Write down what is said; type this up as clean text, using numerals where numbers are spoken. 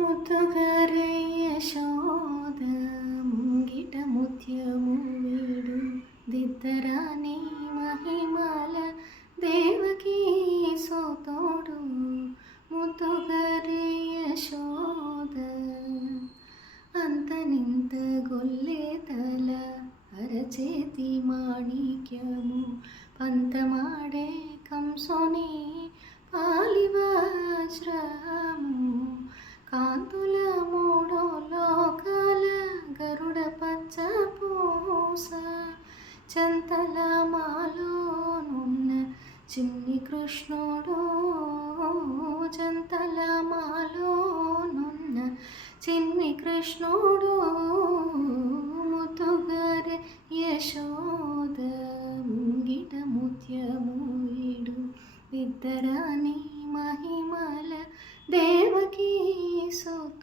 ముద్దుగారే యశోద ముంగిట ముత్యము వీడు దిద్దరాని మహిమల దేవకీ సోతోడు ముద్దుగారే యశోద అంతనింత గొల్లే తల అరచేతి మాణిక్యము పంతమాడే కంసోని పాలివజ్రము కాంతుల మూడో లోకాల గరుడ పచ్చ పూస చంతల మాలోనున్న చిన్ని కృష్ణుడు చంతల మాలోనున్న చిన్ని కృష్ణుడు ముద్దుగారే యశోద ముంగిట ముత్యము వీడు ఇద్దరాని మహిమల దేవకీ సోత